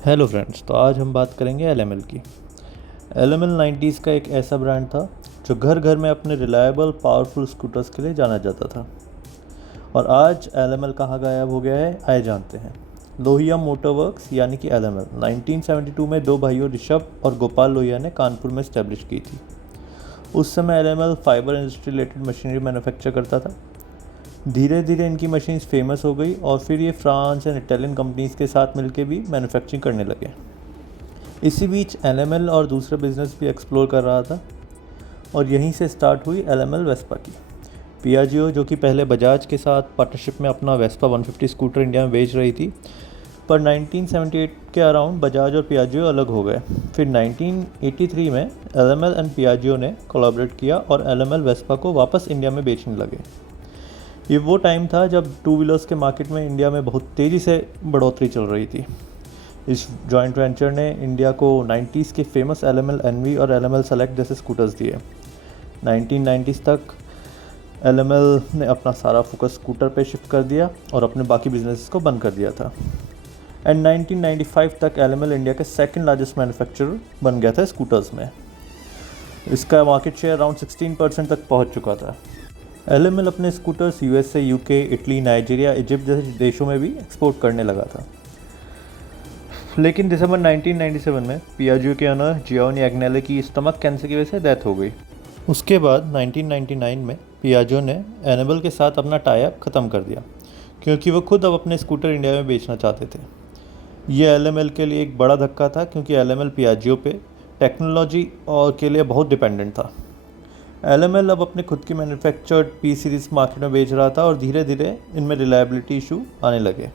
Hello friends, तो आज हम बात करेंगे एल की। एल 90s का एक ऐसा ब्रांड था जो घर घर में अपने रिलायबल पावरफुल स्कूटर्स के लिए जाना जाता था। और आज एल कहाँ गायब हो गया है, आइए जानते हैं। लोहिया मोटर वर्क्स यानी कि एल 1972 में दो भाइयों ऋषभ और गोपाल लोहिया ने कानपुर में इस्टेब्लिश की थी। उस समय L fibre industry related machinery manufacture करता था। धीरे धीरे इनकी मशीन्स फेमस हो गई और फिर ये फ्रांस एंड इटालियन कंपनीज़ के साथ मिलकर भी मैन्युफैक्चरिंग करने लगे। इसी बीच एल और दूसरे बिजनेस भी एक्सप्लोर कर रहा था और यहीं से स्टार्ट हुई एल वेस्पा की। पियाजियो, जो कि पहले बजाज के साथ पार्टनरशिप में अपना वेस्पा 150 स्कूटर इंडिया में बेच रही थी, पर 1978 के अराउंड बजाज और पियाजियो अलग हो गए। फिर 1983 में एल एंड पियाजियो ने कोलैबोरेट किया और एल वेस्पा को वापस इंडिया में बेचने लगे। ये वो टाइम था जब टू व्हीलर्स के मार्केट में इंडिया में बहुत तेज़ी से बढ़ोतरी चल रही थी। इस जॉइंट वेंचर ने इंडिया को 90s के फेमस एल एनवी और एल सेलेक्ट जैसे स्कूटर्स दिए। 1990s तक एल ने अपना सारा फोकस स्कूटर पे शिफ्ट कर दिया और अपने बाकी बिजनेस को बंद कर दिया था। एंड 1995 तक एल इंडिया के सेकंड लार्जेस्ट मैन्युफैक्चरर बन गया था स्कूटर्स में। इसका मार्केट शेयर अराउंड 16% तक पहुंच चुका था। एल अपने scooters USA, UK, Italy, Nigeria, Egypt जैसे देशों में भी एक्सपोर्ट करने लगा था। लेकिन दिसंबर 1997 में पियाजियो के ओनर जियोनी एग्नेले की स्टमक कैंसर की वजह से डेथ हो गई। उसके बाद 1999 में पियाजियो ने एनेबल के साथ अपना टाई अप ख़त्म कर दिया, क्योंकि वो खुद अब अपने स्कूटर इंडिया में बेचना चाहते थे। ये एल के लिए एक बड़ा धक्का था, क्योंकि एल पियाजियो पे टेक्नोलॉजी और के लिए बहुत डिपेंडेंट था। एल अब अपने खुद की मैन्युफैक्चर्ड पी सीरीज़ मार्केट में बेच रहा था और धीरे धीरे इनमें रिलायबिलिटी इशू आने लगे।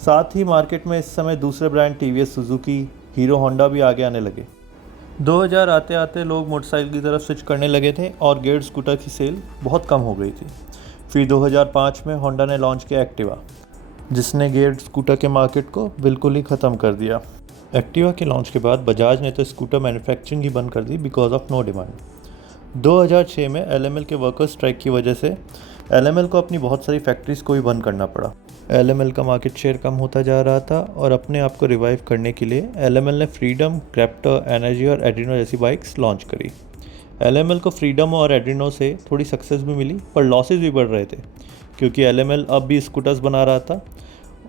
साथ ही मार्केट में इस समय दूसरे brand TVS, Suzuki, hero, Honda भी आगे आने लगे। 2000 आते आते लोग मोटरसाइकिल की तरफ स्विच करने लगे थे और गेयर्ड स्कूटर की सेल बहुत कम हो गई थी। फिर 2005 में होंडा ने लॉन्च किया एक्टिवा, जिसने गेयर्ड स्कूटर के मार्केट को बिल्कुल ही ख़त्म कर दिया। एक्टिवा के लॉन्च के बाद बजाज ने तो स्कूटर मैन्युफैक्चरिंग ही बंद कर दी बिकॉज ऑफ नो डिमांड। 2006 में एल के वर्कर्स स्ट्राइक की वजह से एल को अपनी बहुत सारी फैक्ट्रीज़ को भी बंद करना पड़ा। एल का मार्केट शेयर कम होता जा रहा था और अपने आप को रिवाइव करने के लिए एल ने फ्रीडम, क्रैप्टर, एनर्जी और एड्रीनो जैसी बाइक्स लॉन्च करी। एल को फ्रीडम और एड्रीनो से थोड़ी सक्सेस भी मिली, पर लॉसेस भी बढ़ रहे थे, क्योंकि एल अब भी स्कूटर्स बना रहा था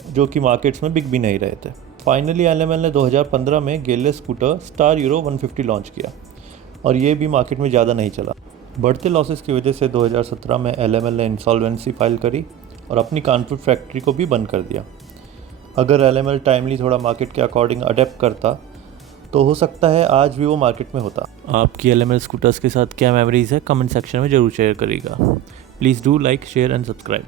जो कि मार्केट्स में बिक भी नहीं रहे थे। फाइनली एल ने 2015 में gearless scooter star euro 150 launch किया और ये भी मार्केट में ज़्यादा नहीं चला। बढ़ते लॉसेस की वजह से 2017 में एल ने इंसॉल्वेंसी फाइल करी और अपनी कानपुर फैक्ट्री को भी बंद कर दिया। अगर एल टाइमली थोड़ा मार्केट के अकॉर्डिंग अडेप्ट करता तो हो सकता है आज भी वो मार्केट में होता। आपकी एल स्कूटर्स के साथ क्या मेमोरीज़ है, कमेंट सेक्शन में ज़रूर शेयर करिएगा। Please do like, share and subscribe.